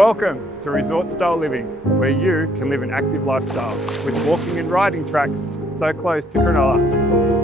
Welcome to Resort Style Living, where you can live an active lifestyle with walking and riding tracks so close to Cronulla.